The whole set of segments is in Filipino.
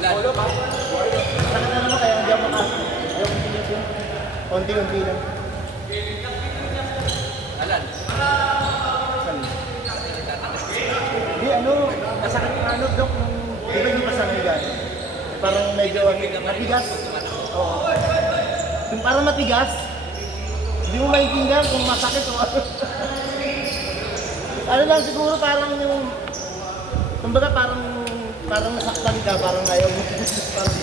Saka na naman kaya hindi ako makakita. Konti-konti lang. Alan. Di ano, masakit yung ano, Dok, nung di ba hindi pa sa bigas? Parang medyo matigas. Oo. Yung parang matigas. Hindi mo maintindihan kung masakit o ano. Ano lang siguro parang yung, kumbaga parang nasaktan ka, parang ayaw mo. Parang,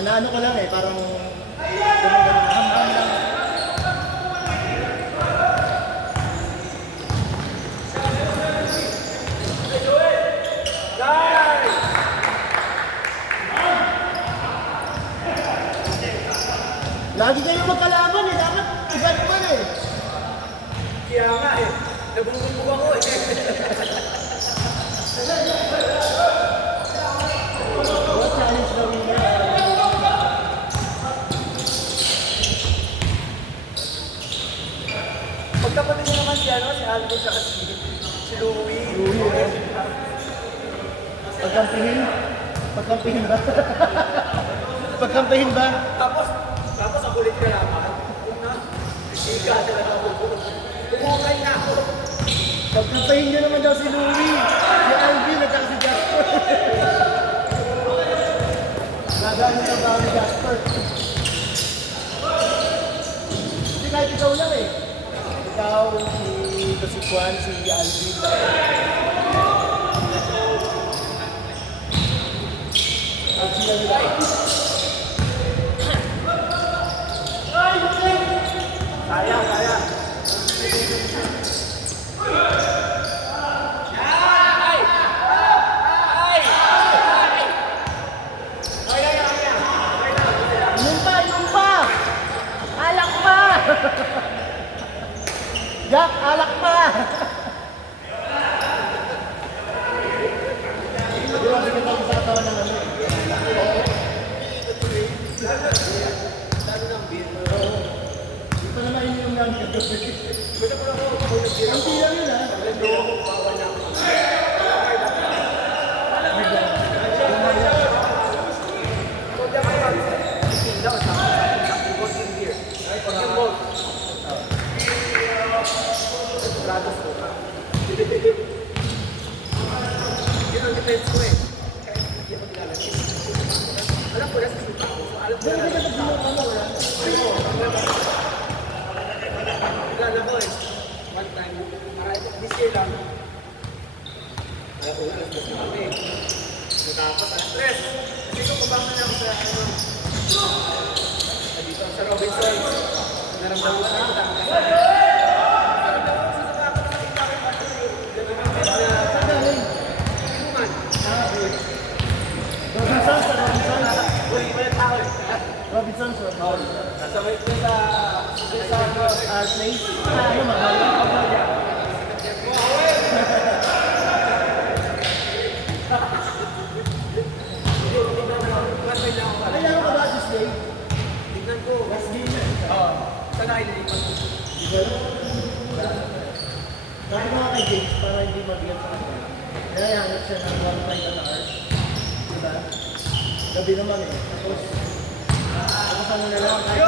ano ko lang eh, parang hamham lang. Lagi kayong magkalaban eh, dapat iba naman eh. Kaya nga eh. Nabubugbog ako eh. What challenge daw yun yan? Pagkapatid mo naman si Alvin sa si Louie. Pagkampihin ba? Pagkampihin ba? Tapos ang kulit ka naman. Ika talaga ako. Umukay na ako. Pagkampihin nyo naman daw si Louie, si Alvin at saka si Jasper. Nagano daw ba ni Jasper? Hindi kahit ikaw lang eh. Ikaw, si Juan, si Alvin. At sila nila. Kaya. Inom pa! Alak pa! Jack, alak pa! Hindi ba bigyan tayo sa katawan ng ano? Dito na mainom lang. Ang tilang yun ha? Yun ang defense ko eh. Kahit hindi ako nilalagay. Alam ko na sa suta ko. Alam ko na sa suta ko. Kilala ko eh. One time, this year lang. Alam ko, alas dos na kami. Natapos, alas tres. Kasi kung kabasa niya ako sa dito sa Robinson. Naramdaman ko na ako. Robinson, sir. Nasabay ko sa Place. Ano, magmamahal. Kailangan ka ba this day? tignan ko. Last game na. Oo. Saan nakililipan ko? Sabi ko nga kay James para hindi mabigat sa kanya. Kaya hangat siya ng 1.5 an hour. Diba? Gabi naman eh. Tapos ano na lang kahit